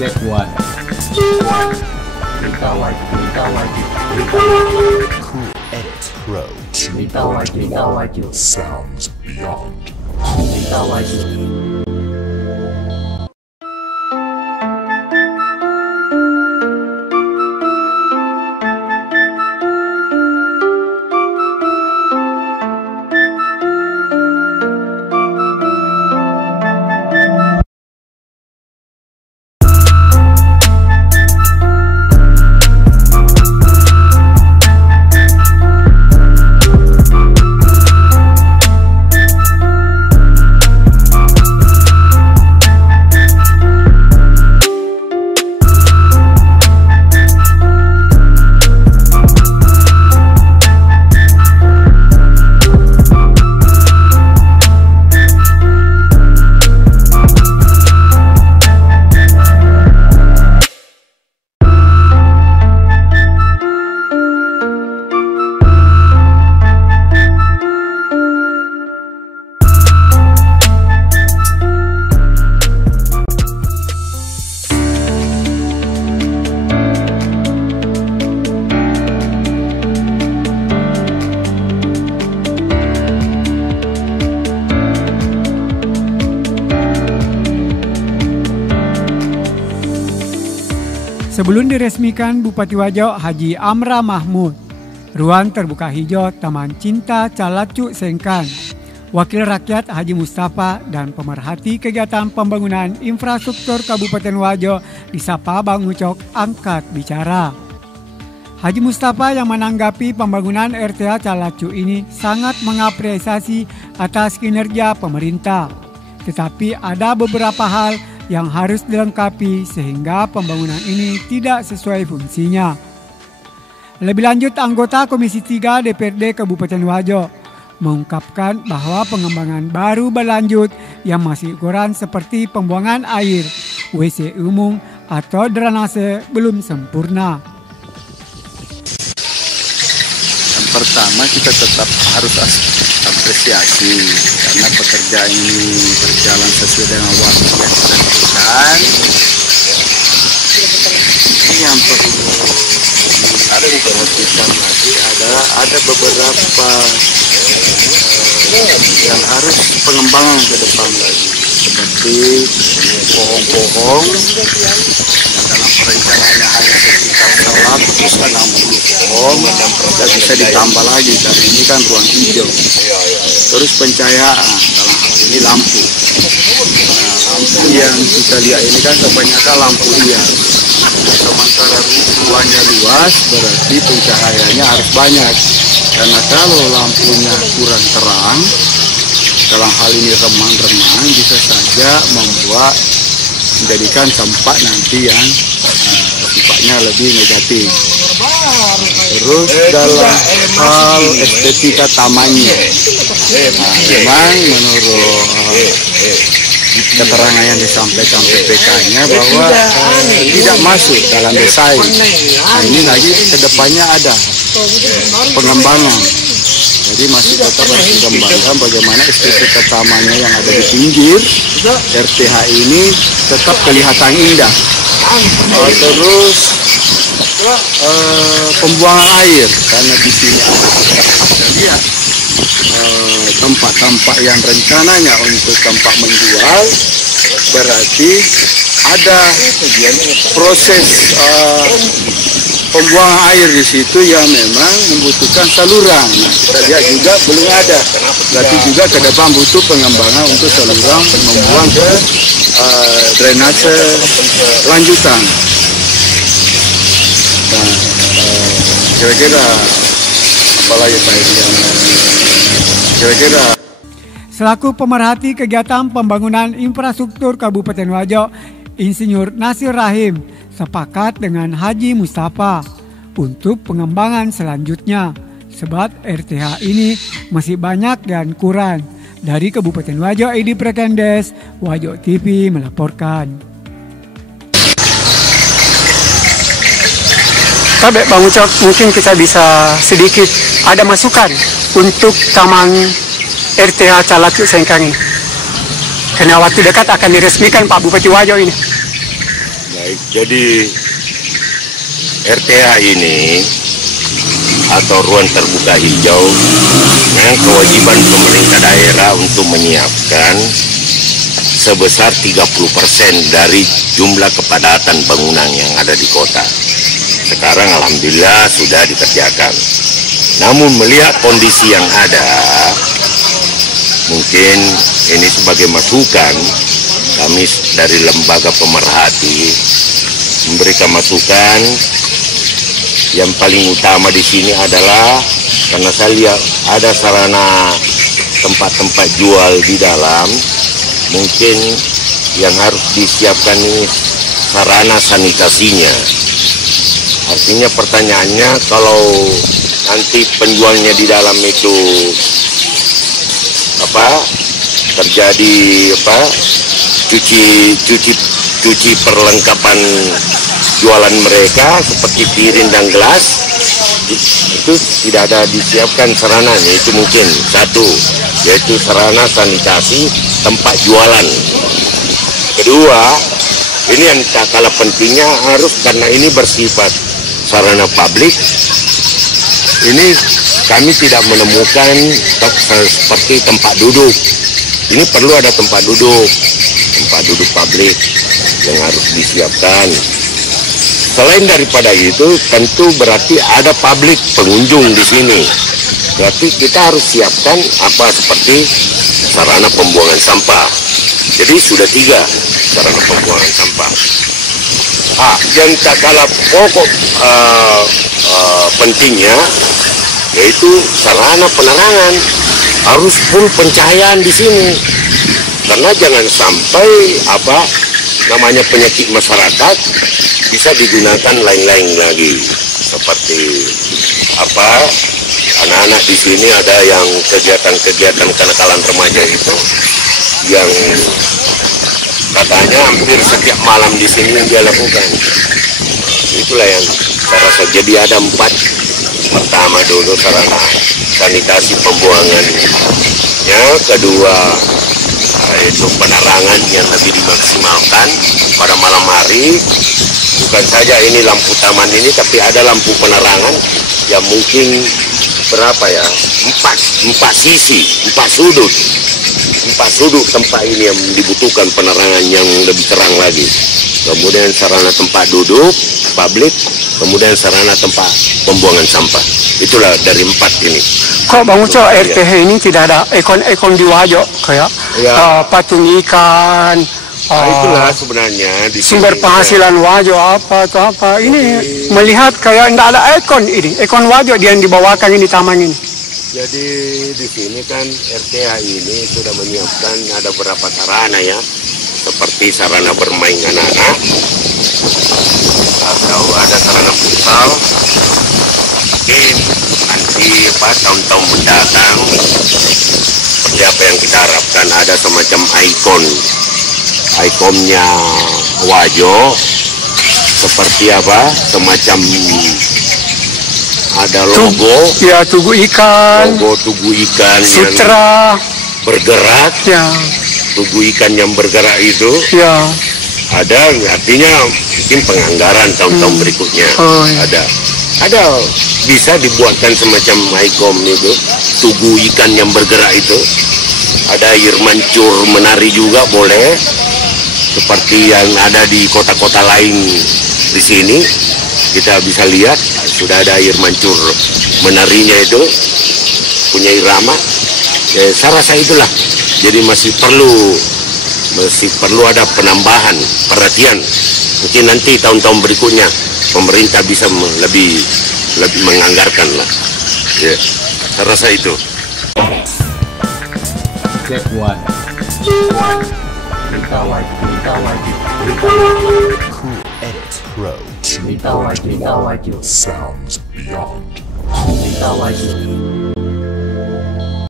Step 1. Berita wajib. Edit Pro. Berita wajib. Sounds beyond. Berita wajib. Sebelum diresmikan Bupati Wajo Haji Amra Mahmud, ruang terbuka hijau Taman Cinta Calacu Sengkan, Wakil Rakyat Haji Mustafa dan pemerhati kegiatan pembangunan infrastruktur Kabupaten Wajo disapa Bang Ucok angkat bicara. Haji Mustafa yang menanggapi pembangunan RTA Calacu ini sangat mengapresiasi atas kinerja pemerintah. Tetapi ada beberapa hal yang harus dilengkapi sehingga pembangunan ini tidak sesuai fungsinya. Lebih lanjut, anggota Komisi 3 DPRD Kabupaten Wajo mengungkapkan bahwa pengembangan baru berlanjut yang masih kurang seperti pembuangan air, WC umum atau drainase belum sempurna. Yang pertama, kita tetap harus apresiasi karena pekerjaan ini berjalan sesuai dengan waktu yang ditentukan. Ini yang perlu diperhatikan lagi adalah ada beberapa yang harus pengembangan ke depan lagi, seperti pohon-pohon yang dalam perencanaannya hanya sekitar 160 pohon dan bisa ditambah lagi karena ini kan ruang hijau. Terus pencahayaan, dalam hal ini lampu. Nah, lampu yang kita lihat ini kan kebanyakan lampu liar. Sementara ruangnya luas, berarti pencahayaannya harus banyak. Karena kalau lampunya kurang terang, dalam hal ini remang-remang, bisa saja menjadikan dampak nanti yang sifatnya lebih negatif. Terus dalam hal estetika tamannya, memang menurut keterangan yang disampaikan PPK-nya bahwa tidak masuk dalam desain. Nah, ini lagi kedepannya ada pengembangan. Jadi masih tetap harus dikembangkan bagaimana estetika tamannya yang ada di pinggir RTH ini tetap kelihatan indah. Terus pembuangan air, karena di sini kita lihat tempat-tempat yang rencananya untuk tempat menjual, berarti ada proses pembuangan air di situ yang memang membutuhkan saluran. Nah, kita lihat juga belum ada, berarti juga ke depan butuh pengembangan untuk saluran membuang ke drainase lanjutan. Nah, kira-kira apalagi Pak yang kira-kira. Selaku pemerhati kegiatan pembangunan infrastruktur Kabupaten Wajo, Insinyur Nasir Rahim sepakat dengan Haji Mustafa untuk pengembangan selanjutnya, sebab RTH ini masih banyak dan kurang. Dari Kabupaten Wajo, Edi Prekendes, Wajo TV melaporkan. Tapi Bang Ucok, mungkin kita bisa sedikit ada masukan untuk Taman RTH Calacu Sengkang ini. Karena waktu dekat akan diresmikan Pak Bupati Wajo ini. Baik, jadi RTH ini atau ruang terbuka hijau memang kewajiban pemerintah daerah untuk menyiapkan sebesar 30% dari jumlah kepadatan bangunan yang ada di kota. Sekarang alhamdulillah sudah dikerjakan. Namun melihat kondisi yang ada, mungkin ini sebagai masukan, kami dari lembaga pemerhati memberikan masukan. Yang paling utama di sini adalah karena saya lihat ada sarana tempat-tempat jual di dalam, mungkin yang harus disiapkan ini sarana sanitasinya. Artinya pertanyaannya, kalau nanti penjualnya di dalam itu terjadi cuci perlengkapan jualan mereka seperti piring dan gelas, itu tidak ada disiapkan sarananya. Itu mungkin satu, yaitu sarana sanitasi tempat jualan. Kedua, ini yang tak kalah pentingnya harus, karena ini bersifat sarana publik, ini kami tidak menemukan seperti tempat duduk. Ini perlu ada tempat duduk publik yang harus disiapkan. Selain daripada itu, tentu berarti ada publik pengunjung di sini. Berarti kita harus siapkan seperti sarana pembuangan sampah. Jadi sudah 3 sarana pembuangan sampah. Yang tak kalah pokok pentingnya yaitu sarana penerangan. Harus full pencahayaan di sini. Karena jangan sampai namanya penyakit masyarakat bisa digunakan lain-lain lagi. Seperti anak-anak di sini ada yang kegiatan-kegiatan kenakalan remaja itu yang katanya hampir setiap malam di sini yang dia lakukan. Itulah yang saya rasa. Jadi ada 4. Pertama dulu sarana sanitasi pembuangannya, kedua itu penerangan yang lebih dimaksimalkan pada malam hari. Bukan saja ini lampu taman ini, tapi ada lampu penerangan yang mungkin empat sisi, 4 sudut tempat ini yang dibutuhkan penerangan yang lebih terang lagi. Kemudian sarana tempat duduk publik, kemudian sarana tempat pembuangan sampah. Itulah dari 4 ini. Kok Bang Uco, RTH ini tidak ada ekon di Wajo kayak patung ikan? Itulah sebenarnya di sumber penghasilan Wajo apa ini melihat kayak tidak ada ekon Wajo yang dibawakan ini taman ini. Jadi di sini kan RTH ini sudah menyiapkan ada beberapa sarana ya, seperti sarana bermain anak-anak, atau ada sarana futsal. Mungkin nanti tahun-tahun mendatang seperti apa yang kita harapkan, ada semacam ikonnya Wajo, seperti semacam ada logo Tugu Ikan, Tugu Ikan Sutra yang bergerak, Tugu Ikan yang bergerak itu ada, artinya mungkin penganggaran tahun-tahun berikutnya ada bisa dibuatkan semacam ikon itu, Tugu Ikan yang bergerak itu. Ada air mancur menari juga boleh, seperti yang ada di kota-kota lain. Di sini kita bisa lihat sudah ada air mancur menarinya itu, punya irama. Saya rasa itulah. Jadi masih perlu ada penambahan perhatian. Mungkin nanti tahun-tahun berikutnya pemerintah bisa lebih menganggarkan lah. Saya rasa itu. Step 1. Berita wajib. Edit Pro. Berita wajib. Sounds beyond. Berita wajib.